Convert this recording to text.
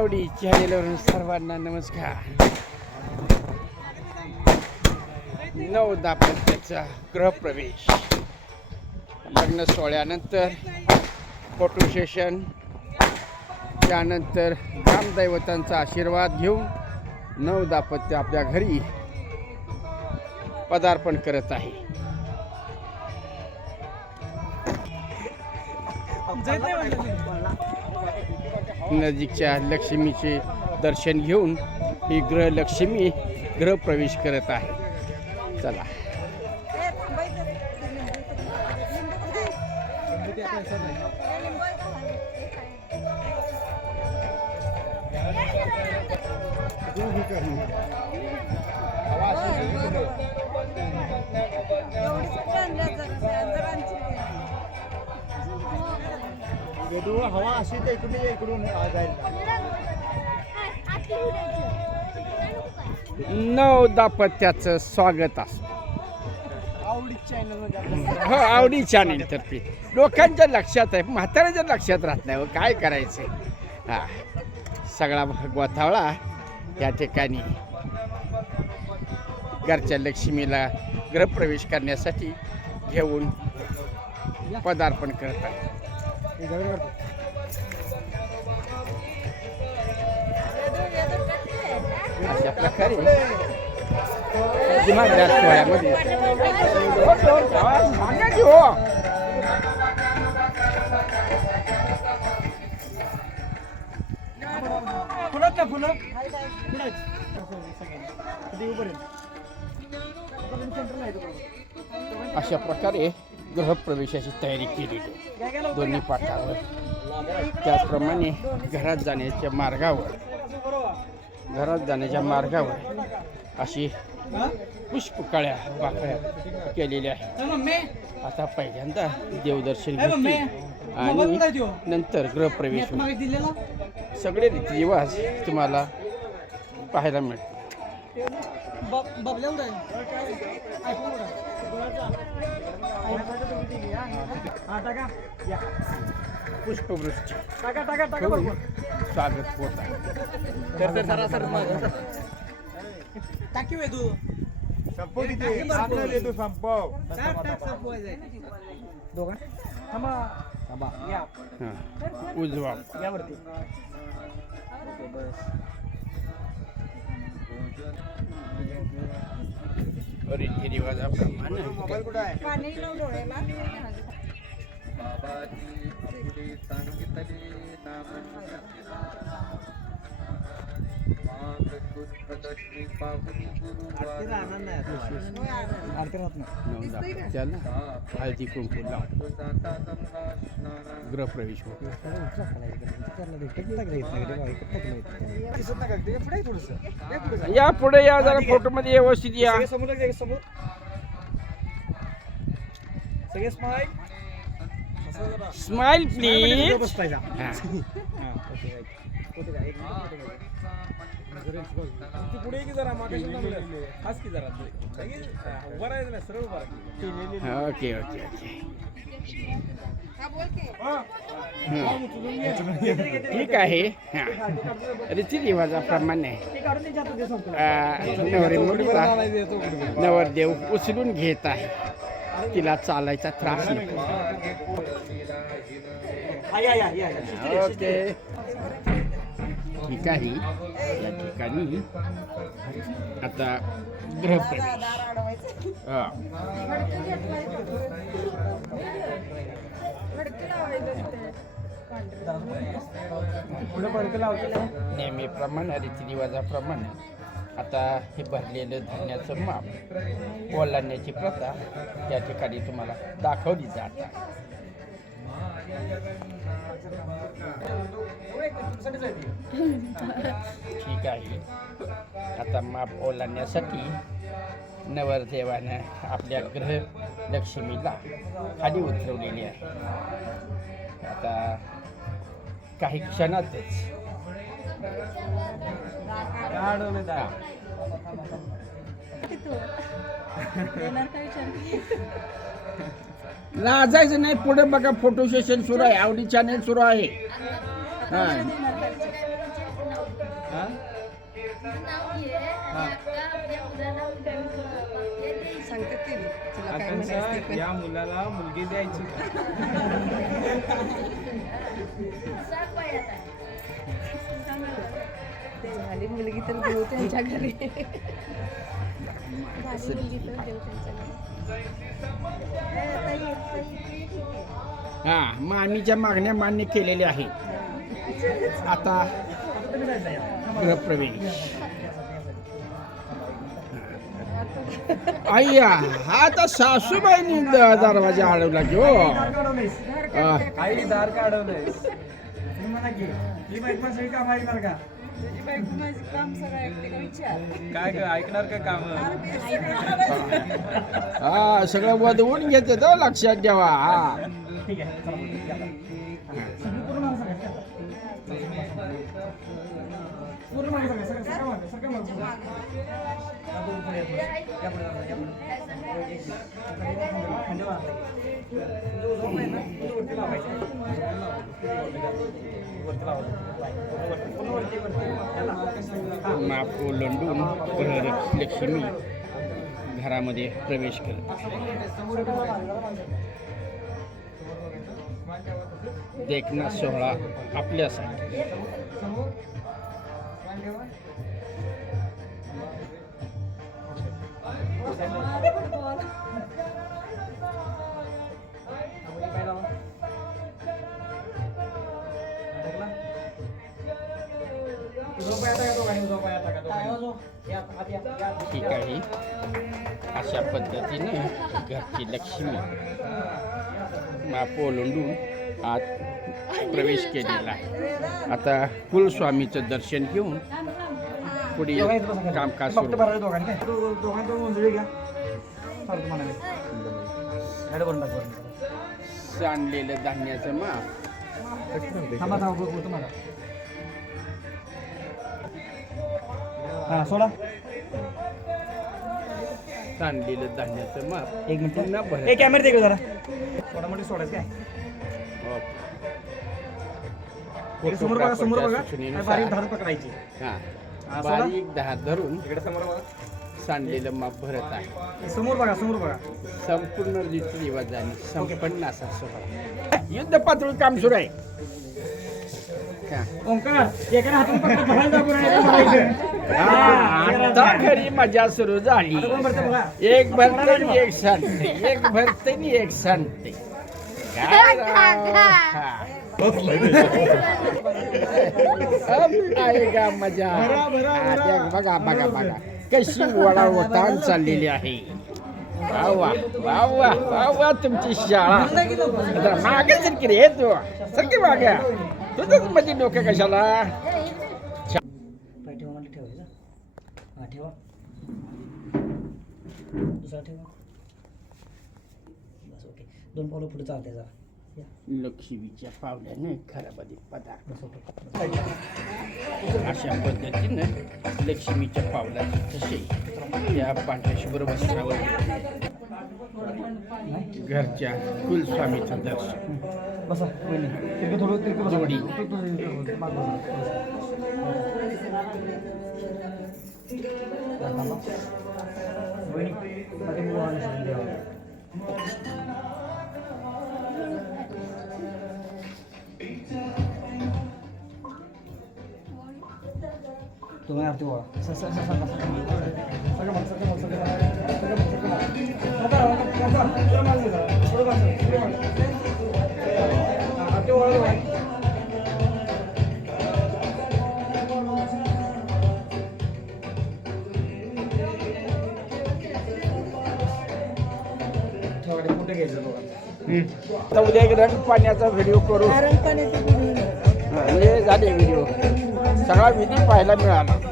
आवडी चॅनेलवरून सर्वांना नमस्कार. नऊ दाम्पत्याचा गृहप्रवेश. लग्न सोहळ्यानंतर फोटो सेशन. त्यानंतर ग्रामदैवतांचा आशीर्वाद घेऊन नऊ दाम्पत्य आपल्या घरी पदार्पण करत आहे. नजीकच्या लक्ष्मीचे दर्शन घेऊन ही गृहलक्ष्मी गृहप्रवेश करत आहे. चला. हवा अशी ते इकडून इकडून नऊ दाम्पत्याचं स्वागत असतं. आवडी चॅनल हो आवडी चॅनेल तर्फे लोकांच्या लक्षात आहे म्हाताऱ्याच्या लक्षात राहत नाही हो, काय करायचं हा. सगळा गोथावळा या ठिकाणी घरच्या लक्ष्मीला गृहप्रवेश करण्यासाठी घेऊन पदार्पण करत आहे अशा प्रकारे दिमागदार सोहळ्यामध्ये सांगा की हो फुलं ना फुलं फुलं आहेत. किती उभं अशा प्रकारे गृहप्रवेशाची तयारी केलेली आहे. दोन्ही पाठावर. त्याचप्रमाणे घरात जाण्याच्या मार्गावर घरात जाण्याच्या मार्गावर अशी पुष्पकळ्या बाकड्या केलेल्या आहेत. आता पहिल्यांदा देवदर्शन घेतले आणि नंतर गृहप्रवेश सगळे रीतिरिवाज तुम्हाला पाहायला मिळतील पुष्पवृष्टी. टाका टाका टाका करून बरोबर स्वागत होत आहे तर तर सरासर टाकी वे तू संपव तिथे आपल्याला येतो संपव दोघा थांबा थांबा या उजवा यावरती बस रीतिरिवाजाप्रमाणे मोबाईल कुठं आहे? पाणी लावून डोळ्याला आरती राहत नाही. हळदी कुंकू लावून गृहप्रवेश. या पुढे या जरा फोटोमध्ये व्यवस्थित या. समोर सगळे स्माईल स्माइल प्लीज पुढे की जरा की जरा उभा राहायचं नाही सरळ उभा ओके ओके ओके ठीक आहे. हां रीतिरिवाजाप्रमाणे अं, नवरी मुलीला नवरदेव उचलून घेत आहे. तिला चालायचा त्रास नको. ओके ठीक आहे या. ठिकाणी आता गृहप्रवेश हा. नेहमीप्रमाणे रीतिरिवाजाप्रमाणे आता हे भरलेलं धान्याचं माप ओलांडण्याची प्रथा त्या ठिकाणी तुम्हाला दाखवली जात आहे. ठीक आहे आता माप ओलांडण्यासाठी नवरदेवानं आपल्या ग्रह लक्ष्मीला खाली उतरवलेली आहे आता काही क्षणातच हा. लाजायचं नाही पुढे बघा फोटो सेशन सुरू आहे आवडी चॅनेल सुरू आहे. आकांक्षा या मुलाला मुलगी द्यायची. का? झाली. मुलगी तर देऊ त्यांच्या घरी. झाली मुलगी तर देऊ त्यांच्या घरी. ए, ताई, ताई, ठीक आहे. हा मामीच्या मागण्या मान्य केलेल्या आहेत आता गृहप्रवेश. अय्या हा आता सासूबाईंनी दरवाजा अडवला की हो. हा. आई दार काढवलंय तुझी बायको माझी काम सगळं ऐकते का? विचार. काय ऐकणार का काम? हा सगळं वधवून घेते तो लक्षात ठेवा हा. माप ओलांडून लक्ष्मी घरामध्ये प्रवेश करत. देखना सोहळा आपल्यासाठी. ठीक आहे अशा पद्धतीने घरची लक्ष्मी माप ओलंडून आत प्रवेश केलेला आहे. आता कुलस्वामीचं दर्शन घेऊन पुढे कामकाज सुरू. सांडलेलं धान्याचं माप. हा सोडा. सांडलेलं धान्याचं माप. एक मिनिट. पुन्हा भरत ए कॅमेरा दे गं जरा. सोडा म्हणजे सोडायचं काय? समोर बघा समोर बघा. काय बारीक धार पकडायची. हा. सोडा. बारीक धार धरून इकडे समोर बघा. सांडलेलं माप भरत आहे. हे समोर बघा समोर बघा. संपूर्ण रीतिरिवाजाने संपन्न असा सोहळा. युद्ध पातळी काम सुरू आहे? ओंकार एकाने हाताने पकडा भरायला दाबून आहे, एका भरायचं. हा, आता खरी मजा सुरू झाली. एक भरते आणि एक सांडते एक भरते आणि एक सांडते काय राव? हा. अब आएगा मजा? भरा, भरा, हा, भरा. देख, बघा बघा बघा. कशी वडा वटान चाललेली आहे. वा वा वा वा वा वा तुमची शाळा. आता मागे सरकी रे तू सरकी मागे. तुझंच मध्ये डोकं कशाला? ठेवा म्हणजे ठेवायचा हा ठेवा. दुसरा ठेवा. बस ओके. दोन पावलं पुढे चालते जरा या, लक्ष्मीच्या पावल्याने घरामध्ये पदार्थ. अशा पद्धतीनं लक्ष्मीच्या पावलाचे तसे या पांढऱ्या शुभ्र वस्त्रावर घरच्या कुलस्वामीचं दर्शन. बसा थोडं जोडी. तू- तुम्ही आरती बोला स- स- स- सगळं मग, सगळं मग, सगळं आरती उद्या एक रंग पाण्याचा व्हिडिओ करू रंग पाण्याचा म्हणजे झाले व्हिडिओ सगळा विधी पाहायला मिळाला.